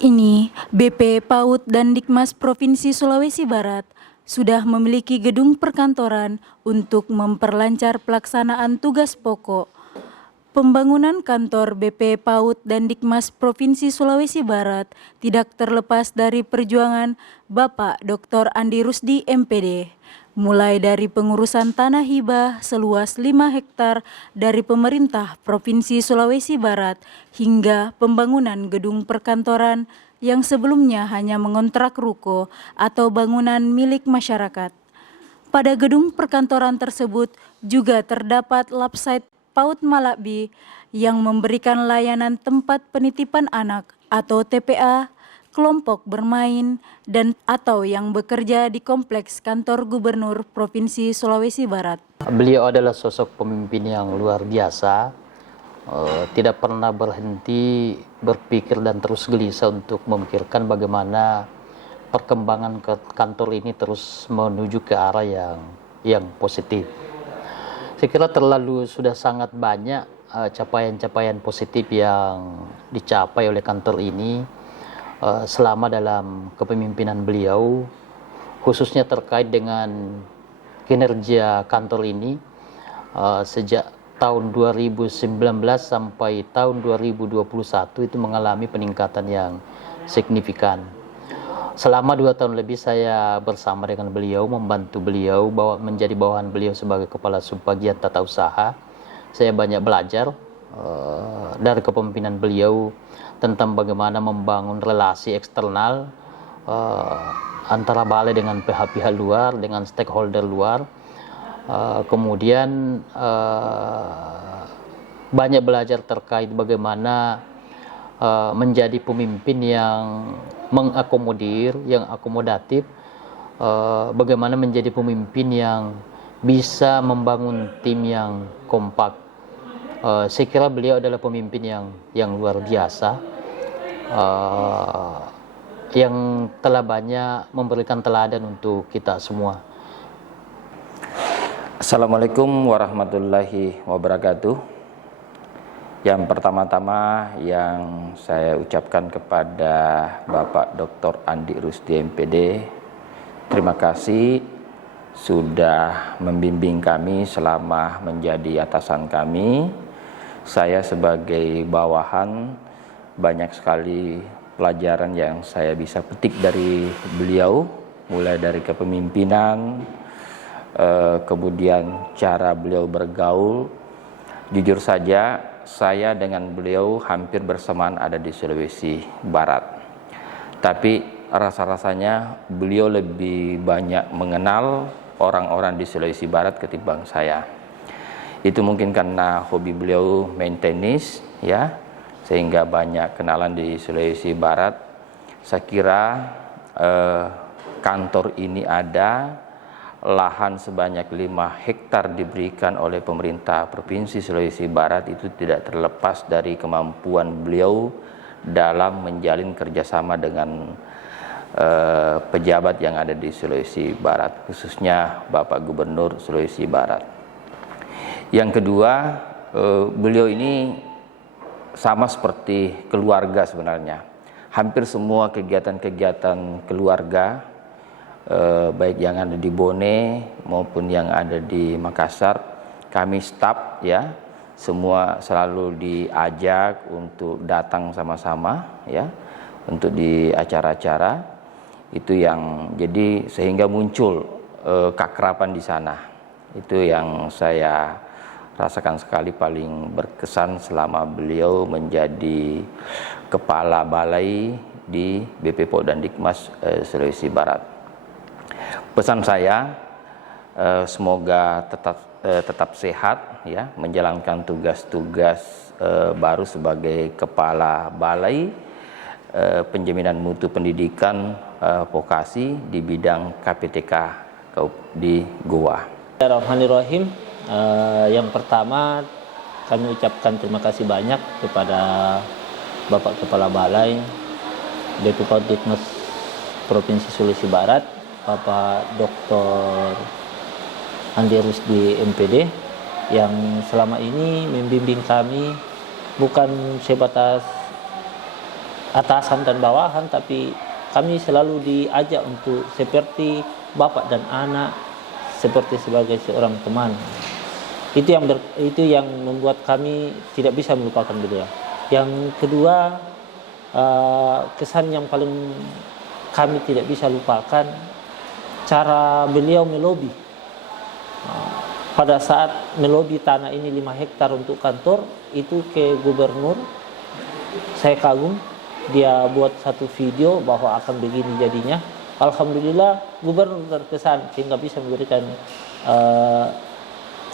Saat ini, BP PAUD dan Dikmas Provinsi Sulawesi Barat sudah memiliki gedung perkantoran untuk memperlancar pelaksanaan tugas pokok. Pembangunan kantor BP PAUD dan Dikmas Provinsi Sulawesi Barat tidak terlepas dari perjuangan Bapak Dr. Andi Rusdi MPD. Mulai dari pengurusan tanah hibah seluas 5 hektar dari pemerintah Provinsi Sulawesi Barat hingga pembangunan gedung perkantoran yang sebelumnya hanya mengontrak ruko atau bangunan milik masyarakat. Pada gedung perkantoran tersebut juga terdapat labsite PAUD Malakbi yang memberikan layanan tempat penitipan anak atau TPA, kelompok bermain, dan atau yang bekerja di kompleks kantor Gubernur Provinsi Sulawesi Barat. Beliau adalah sosok pemimpin yang luar biasa, tidak pernah berhenti berpikir dan terus gelisah untuk memikirkan bagaimana perkembangan kantor ini terus menuju ke arah yang positif. Saya kira sudah sangat banyak capaian-capaian positif yang dicapai oleh kantor ini selama dalam kepemimpinan beliau, khususnya terkait dengan kinerja kantor ini sejak tahun 2019 sampai tahun 2021 itu mengalami peningkatan yang signifikan. Selama 2 tahun lebih saya bersama dengan beliau, membantu beliau, menjadi bawahan beliau sebagai Kepala Subbagian Tata Usaha. Saya banyak belajar dari kepemimpinan beliau tentang bagaimana membangun relasi eksternal antara balai dengan pihak-pihak luar, dengan stakeholder luar. Kemudian banyak belajar terkait bagaimana menjadi pemimpin yang mengakomodir, yang akomodatif, bagaimana menjadi pemimpin yang bisa membangun tim yang kompak. Saya kira beliau adalah pemimpin yang luar biasa, yang telah banyak memberikan teladan untuk kita semua. Assalamualaikum warahmatullahi wabarakatuh. Yang pertama-tama yang saya ucapkan kepada Bapak Dr. Andi Rusdi MPD, terima kasih sudah membimbing kami selama menjadi atasan kami. Saya sebagai bawahan banyak sekali pelajaran yang saya bisa petik dari beliau, mulai dari kepemimpinan, kemudian cara beliau bergaul. Jujur saja, saya dengan beliau hampir bersamaan ada di Sulawesi Barat. Tapi rasa-rasanya beliau lebih banyak mengenal orang-orang di Sulawesi Barat ketimbang saya. Itu mungkin karena hobi beliau main tenis, ya, sehingga banyak kenalan di Sulawesi Barat. Saya kira kantor ini ada, lahan sebanyak 5 hektar diberikan oleh pemerintah Provinsi Sulawesi Barat, itu tidak terlepas dari kemampuan beliau dalam menjalin kerjasama dengan pejabat yang ada di Sulawesi Barat, khususnya Bapak Gubernur Sulawesi Barat. Yang kedua, beliau ini sama seperti keluarga sebenarnya. Hampir semua kegiatan-kegiatan keluarga, baik yang ada di Bone maupun yang ada di Makassar, kami staf, ya, semua selalu diajak untuk datang sama-sama, ya, untuk di acara-acara itu, yang jadi sehingga muncul keakraban di sana. Itu yang saya rasakan sekali paling berkesan selama beliau menjadi kepala balai di BP PAUD dan Dikmas Sulawesi Barat. Pesan saya, semoga tetap sehat, ya, menjalankan tugas-tugas baru sebagai kepala balai penjaminan mutu pendidikan vokasi di bidang KPTK di Goa. Bismillahirrahmanirrahim. Yang pertama, kami ucapkan terima kasih banyak kepada Bapak Kepala Balai BP PAUD Dikmas Provinsi Sulawesi Barat, Bapak Dr. Andi Rusdi MPD, yang selama ini membimbing kami bukan sebatas atasan dan bawahan, tapi kami selalu diajak untuk seperti bapak dan anak, seperti sebagai seorang teman. Itu yang membuat kami tidak bisa melupakan beliau. Yang kedua, kesan yang paling kami tidak bisa lupakan, cara beliau melobi. Pada saat melobi tanah ini 5 hektar untuk kantor, itu ke gubernur, saya kagum, dia buat satu video bahwa akan begini jadinya. Alhamdulillah gubernur terkesan sehingga bisa memberikan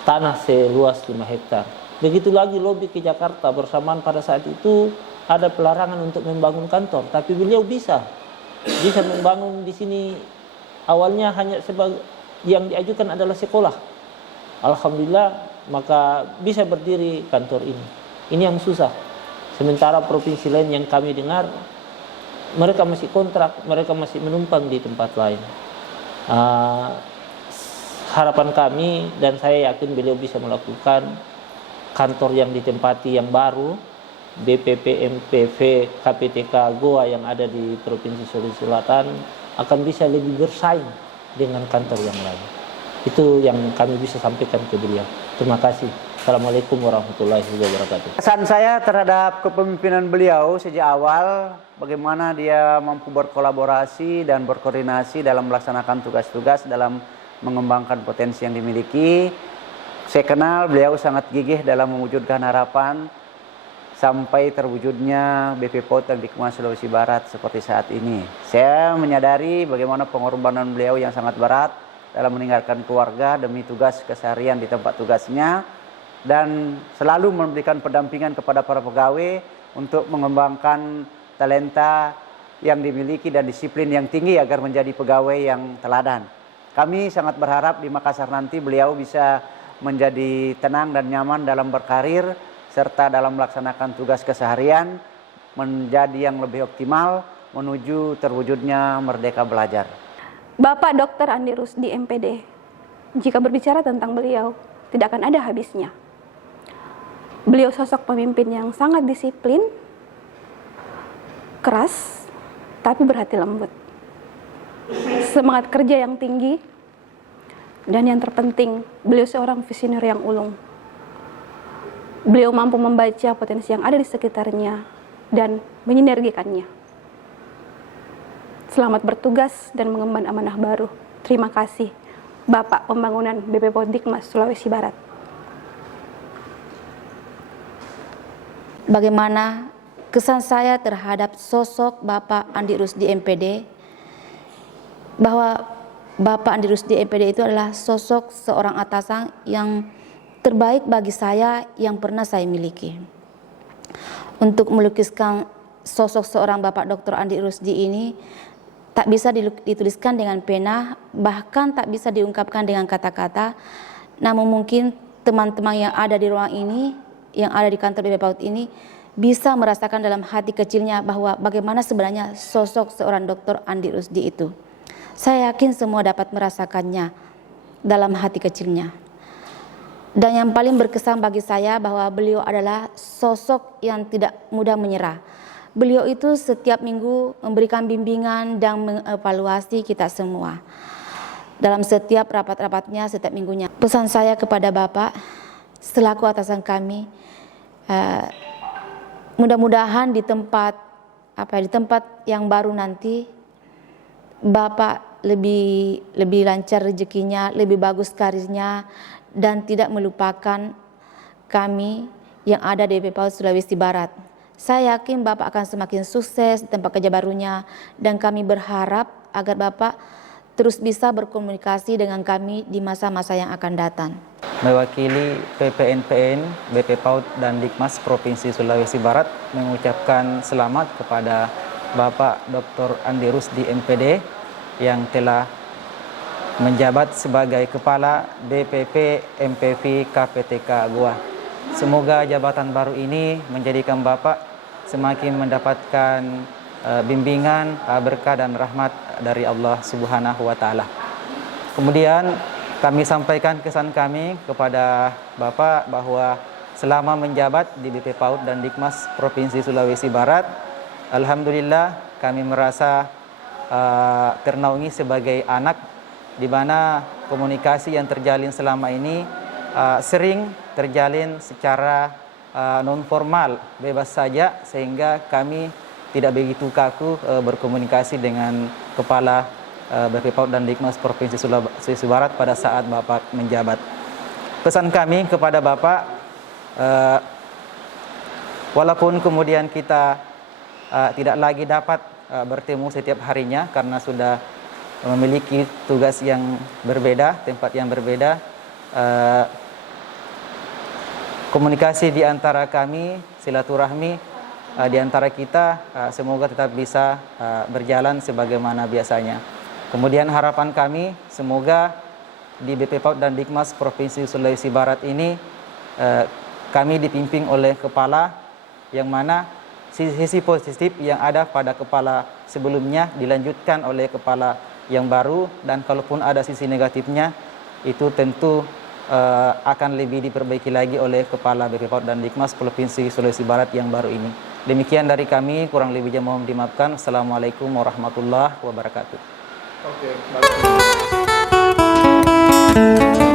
tanah seluas 5 hektar. Begitu lagi lobi ke Jakarta, bersamaan pada saat itu ada pelarangan untuk membangun kantor, tapi beliau bisa membangun di sini. Awalnya hanya sebagai yang diajukan adalah sekolah. Alhamdulillah, maka bisa berdiri kantor ini. Ini yang susah. Sementara provinsi lain yang kami dengar, mereka masih kontrak, mereka masih menumpang di tempat lain. Harapan kami, dan saya yakin beliau bisa melakukan kantor yang ditempati yang baru, BPP, MPV, KPTK, Goa yang ada di Provinsi Sulawesi Selatan akan bisa lebih bersaing dengan kantor yang lain. Itu yang kami bisa sampaikan ke beliau. Terima kasih. Assalamualaikum warahmatullahi wabarakatuh. Pesan saya terhadap kepemimpinan beliau sejak awal, bagaimana dia mampu berkolaborasi dan berkoordinasi dalam melaksanakan tugas-tugas dalam mengembangkan potensi yang dimiliki. Saya kenal beliau sangat gigih dalam mewujudkan harapan sampai terwujudnya BP PAUD dan Dikmas Sulawesi Barat seperti saat ini. Saya menyadari bagaimana pengorbanan beliau yang sangat berat dalam meninggalkan keluarga demi tugas keseharian di tempat tugasnya, dan selalu memberikan pendampingan kepada para pegawai untuk mengembangkan talenta yang dimiliki dan disiplin yang tinggi agar menjadi pegawai yang teladan. Kami sangat berharap di Makassar nanti beliau bisa menjadi tenang dan nyaman dalam berkarir, serta dalam melaksanakan tugas keseharian menjadi yang lebih optimal menuju terwujudnya Merdeka Belajar. Bapak Dr. Andi Rusdi MPD, jika berbicara tentang beliau, tidak akan ada habisnya. Beliau sosok pemimpin yang sangat disiplin, keras, tapi berhati lembut. Semangat kerja yang tinggi, dan yang terpenting, beliau seorang visioner yang ulung. Beliau mampu membaca potensi yang ada di sekitarnya dan menyinergikannya. Selamat bertugas dan mengemban amanah baru. Terima kasih, Bapak Pembangunan BP PAUD Dikmas Sulawesi Barat. Bagaimana kesan saya terhadap sosok Bapak Andi Rusdi MPD, bahwa Bapak Andi Rusdi MPD itu adalah sosok seorang atasan yang terbaik bagi saya yang pernah saya miliki. Untuk melukiskan sosok seorang Bapak Dr. Andi Rusdi ini tak bisa dituliskan dengan pena, bahkan tak bisa diungkapkan dengan kata-kata. Namun mungkin teman-teman yang ada di ruang ini, yang ada di kantor BP PAUD ini, bisa merasakan dalam hati kecilnya bahwa bagaimana sebenarnya sosok seorang Dr. Andi Rusdi itu. Saya yakin semua dapat merasakannya dalam hati kecilnya. Dan yang paling berkesan bagi saya bahwa beliau adalah sosok yang tidak mudah menyerah. Beliau itu setiap minggu memberikan bimbingan dan mengevaluasi kita semua. Dalam setiap rapat-rapatnya setiap minggunya. Pesan saya kepada Bapak selaku atasan kami, mudah-mudahan di tempat yang baru nanti Bapak lebih lancar rezekinya, lebih bagus karirnya, dan tidak melupakan kami yang ada di BP PAUD Sulawesi Barat. Saya yakin Bapak akan semakin sukses di tempat kerja barunya, dan kami berharap agar Bapak terus bisa berkomunikasi dengan kami di masa-masa yang akan datang. Mewakili PPNPN, BP PAUD dan Dikmas Provinsi Sulawesi Barat mengucapkan selamat kepada Bapak Dr. Andi Rusdi MPD yang telah menjabat sebagai Kepala DPP MPV KPTK Goa. Semoga jabatan baru ini menjadikan Bapak semakin mendapatkan bimbingan, berkah dan rahmat dari Allah Subhanahu wa Ta'ala. Kemudian kami sampaikan kesan kami kepada Bapak bahwa selama menjabat di BP PAUD dan Dikmas Provinsi Sulawesi Barat, Alhamdulillah kami merasa ternaungi sebagai anak, di mana komunikasi yang terjalin selama ini sering terjalin secara non formal, bebas saja, sehingga kami tidak begitu kaku berkomunikasi dengan Kepala BP PAUD dan Dikmas Provinsi Sulawesi Barat pada saat Bapak menjabat. Pesan kami kepada Bapak, walaupun kemudian kita tidak lagi dapat bertemu setiap harinya karena sudah memiliki tugas yang berbeda, tempat yang berbeda, komunikasi di antara kami, silaturahmi di antara kita semoga tetap bisa berjalan sebagaimana biasanya. Kemudian harapan kami semoga di BP PAUD dan Dikmas Provinsi Sulawesi Barat ini kami dipimpin oleh kepala yang mana sisi positif yang ada pada kepala sebelumnya dilanjutkan oleh kepala yang baru, dan kalaupun ada sisi negatifnya itu tentu akan lebih diperbaiki lagi oleh Kepala BP PAUD dan Dikmas Provinsi Sulawesi Barat yang baru ini. Demikian dari kami, kurang lebihnya mohon dimaafkan. Assalamualaikum warahmatullahi wabarakatuh. Oke, baik.